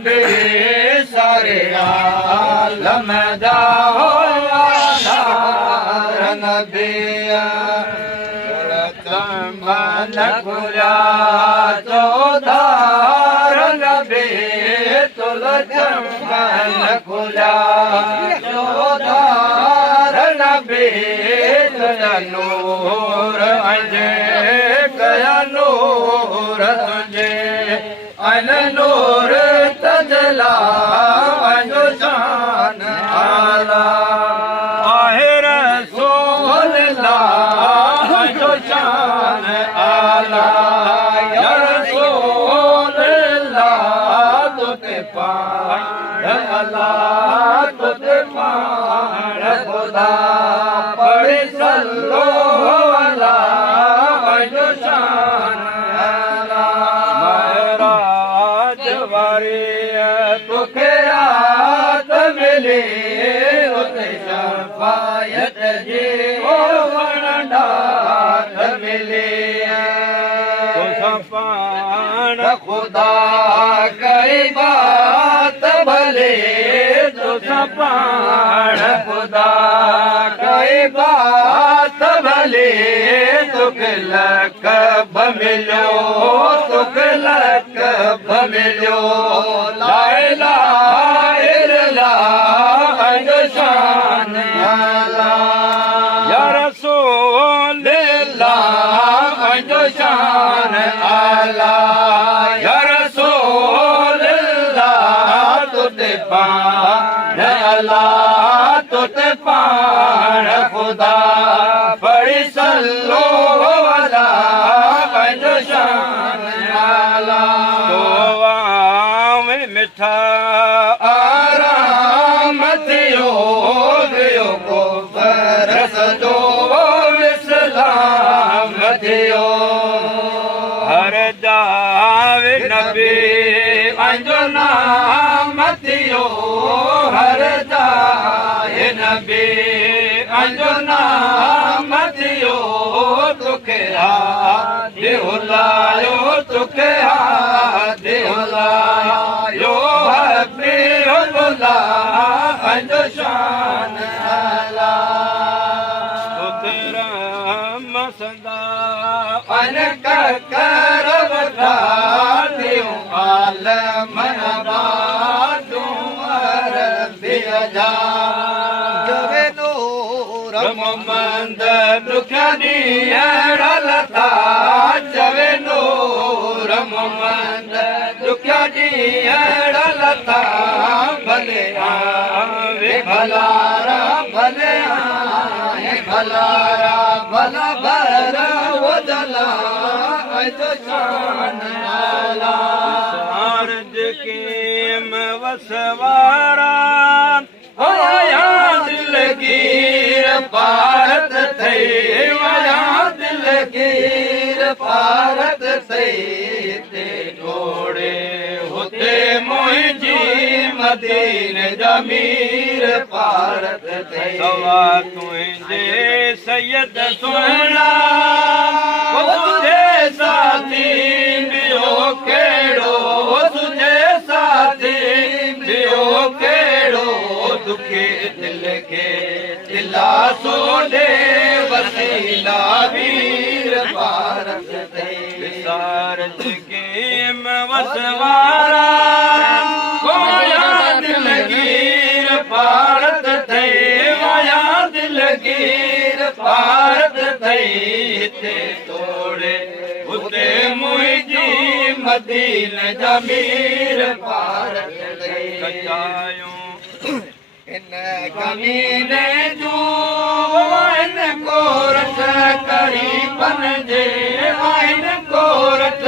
नबी सारे आलम दा होया नबी मन खुला चौधार नबी तुल मन खुला चौधार नबी तुल नूर अजे कया नूर तुझे अन नूर तजला अजो शान आला आहे रसूल अल्लाह अजो शान आला या रसूल अल्लाह तुते पाण अल्लाह तुते पाण खुदा पढ़ सल्लो अला अजो शान आला महराज वारी तुखे रात मिली उते शफायत जी ओ वणडात मिली तो पाण खुदा कई बात भले तो पाण खुदा कई बात भले तुक लकब मिलो तुक लकब मिलो ला इलाहा इल्लल्लाह अजो शान आला या रसूल अल्लाह अजो शान आला या रसूल अल्लाह तुते पाण अल्लाह तुते पाण खुदा बड़ी सल्लो अला अजो शान आला दुआ में मिठा आराम थियो दियो को बरस दो इस्लाम थियो हर जावे नबी अंजो नाम थियो हर जाए नबी अंजो नाम थियो तुखे दिहुलायो तुखे दिहुलायो हबीबुल्लाह अंजो शान आला तुतरा मसदा अनक करब दियो आलम आबादू अरबिया जा जवे नूर मोहम्मद दुखनी अड़लता जवे नूर मोहम्मद दुखनी अड़लता भले आवे भलारा भले आए भलारा भला भर वो जला अजो शान आला सारज केम वसवारा होया दिल गिर भारत थई वया दिल गिर भारत थई ते जोड़े होते मुंहिंजी मदीने जमीर भारत थई सवा तुंहिंजे सैयद सुहिणा तुझे साथी ॿियो कहिड़ो तुझे साथी ॿियो कहिड़ो दुखे दिल खे दिलासो ॾे वसीला वीर भारत विसारज केम वसवारा होया दिलगीर भारत थई वया दिलगीर भारत थई हिते तोड़े हुते मुंहिंजी मदीने जमीर भारत थई कचायूं इन कमीने जो इन कोरत करी बनजे इन कोरत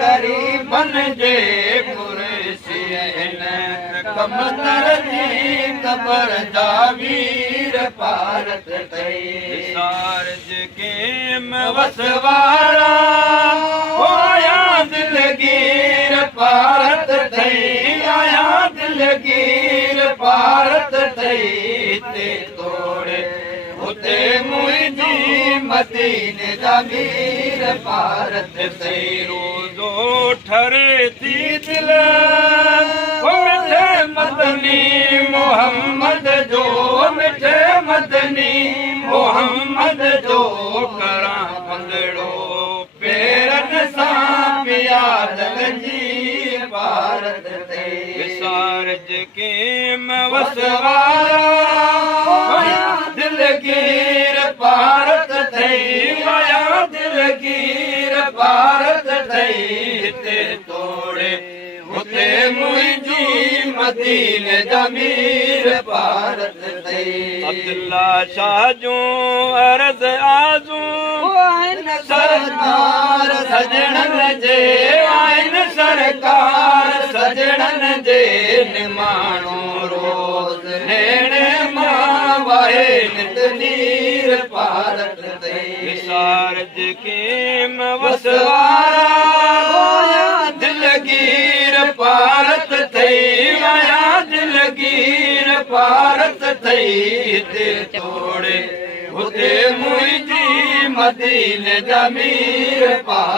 करी बनजे कुरसी इन कमतर जी कबर जा वीर भारत थई सारज केम वसवारा होया दिलगीर भारत थई आया दिलगीर भारत थई ते तोड़े हुते मुंहिंजी मदीने जमीर भारत थई रोज़ो ठरे थी दिल मदनी मोहम्मद जो मिठे मदनी मोहम्मद जो करा पंदड़ो पेरन सां पियादल जी भारत ते विसारज के वसवारा दिलगीर भारत थई माया दिलगीर भारत थई हिते तोड़े हुते मुंहिंजी मदीने जमीर भारत थई अब्दुल्ला शाह जो अर्ज़ आज़ू सरकार सजणन जे आइन सरकार सजणन जे निमाणो रोज़ नेणे मां वाहे नित नीर भारत ते विसारज के वसवारा दिलगीर भारत थई माया दिलगीर भारत थई हिते तोड़े हुते मुंहिंजी मदीने जमीर भारत